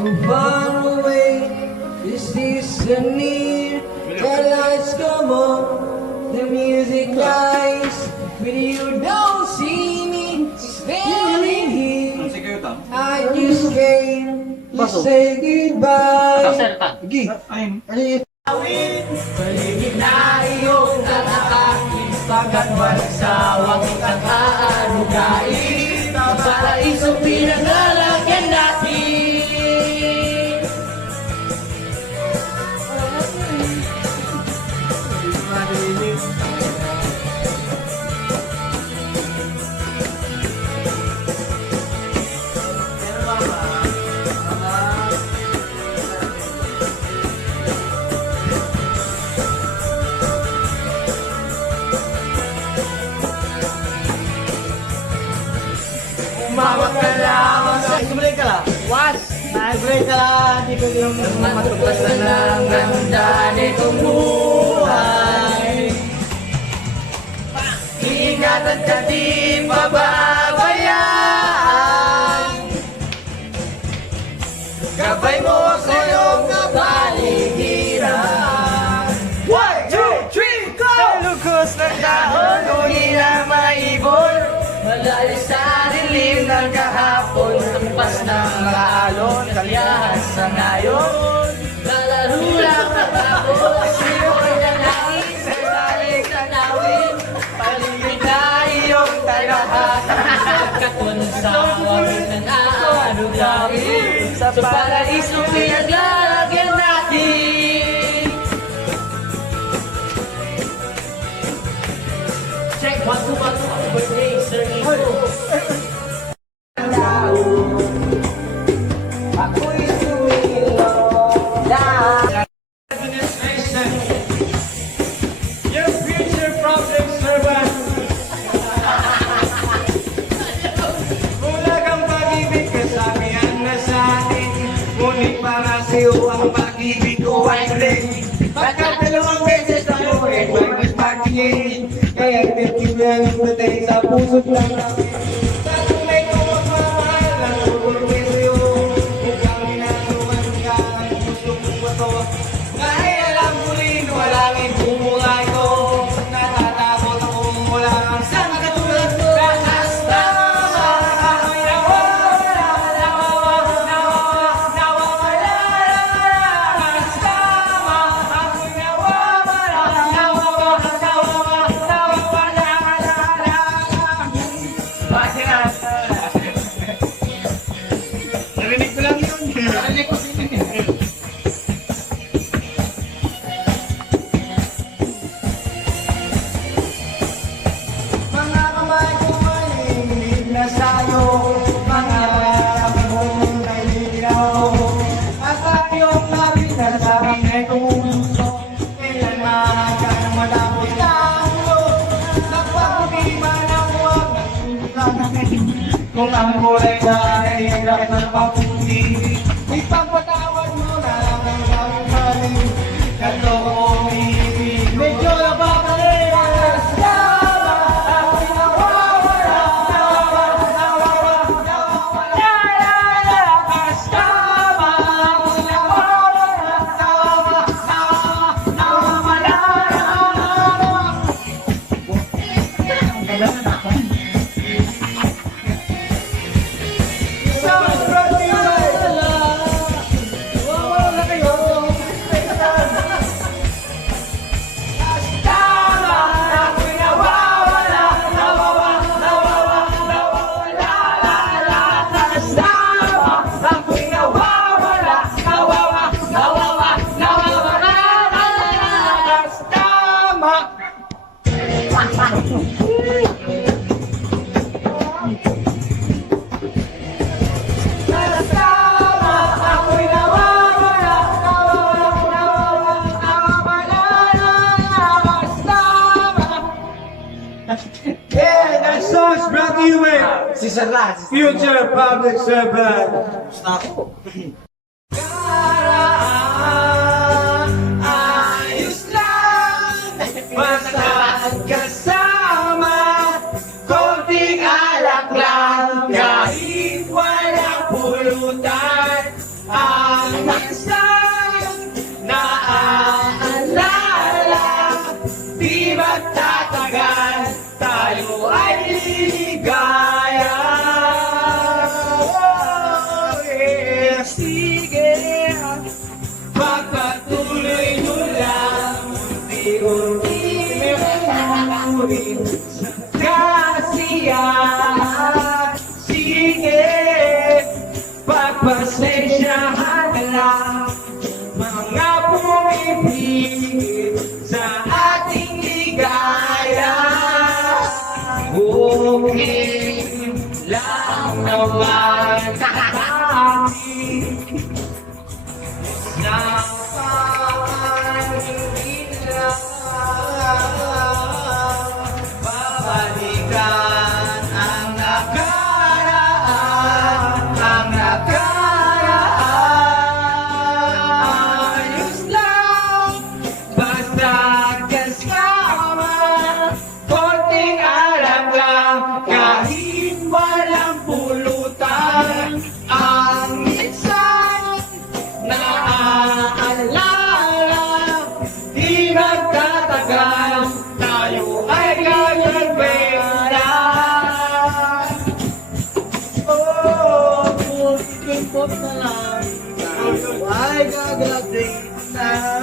so far away. Is this the near? The lights come on, the music dies. But you don't see me standing here. I just came to say goodbye. Paligid na iyong tatakakin, pagkat walang sawang kang aanugain. Ang paraisong pinangalagyan natin. Umawag ka lang. Nag-break ka lang. What? Nag-break ka lang. Hindi ko din Matupas na lang ganda nitong buhay. Ingatan ka di pababayaan. Gabay mo sa iyong kapaligiran. 1, 2, 3, go! lugos ng dahon, uli na maibon. Malayo sa dilim ng kahapon, lampas ng alon, kalyahan sa ngayon. Lalaro lang ang ako, siyo'y nanangin sa balik tanawin. Paligid na iyong tayrahan, katon sa wawin ng aanugawin. Sa paraiso pinaglalagyan natin. Check 1, 2, 1, 2, happy birthday, Sir Nico. Ako'y sumilo na Administration, your future public servant. Bulag ang pag-ibig, kasabihan na sa atin. Ngunit pangasiw ang pag-ibig ko ay rin. Pagkat dalawang beses ako ay mas pag-ibig. Kaya nagkilang patay sa puso't lang namin. Sa tunay ko magmamahal, nagpupulong sa'yo. Mukhang ginagawan ka, ang gusto kong bato. Dahil alam ko rin, walang ibumulay ko. Natatakot akong wala kang sama katulad ko. Nakastama, ako'y nawawala, nawawala. Nakastama, ako'y nawawala, narinig ko lang yun. Narinig ko din yun. Mga kamay ko ay hingit na sa'yo. Mga kamay ko ay hinginaw. At ang iyong labis na sabing ay kumuso. Kailan mahaka ng malapit na ulo. Nagpapagima ng huwag nagsusulan. Kung ang kulay na ay hirap ng papundi, ipagpatawad mo na lang ang gawin mali. Ganto ko umiibig, medyo napapali. Nakastama, ako'y nawawala, nawawala. Nakastama, ako'y nawawala, nawawala. Yeah, that song's brought to you with Future Public Servant. Stop. Ayos lang, basta kasama, konting alak lang, kahit walang pulutan. lang naman aking usapan. Hindi lang babalikan ang nakaraan, ang nakaraan. Ayos lang, basta kasama, konting alam lang, kahit walang pulutan. Ang minsan naaalala, di magtatagal, tayo ay gagawin na. Oh, pop na lang, tayo ay gagawin na.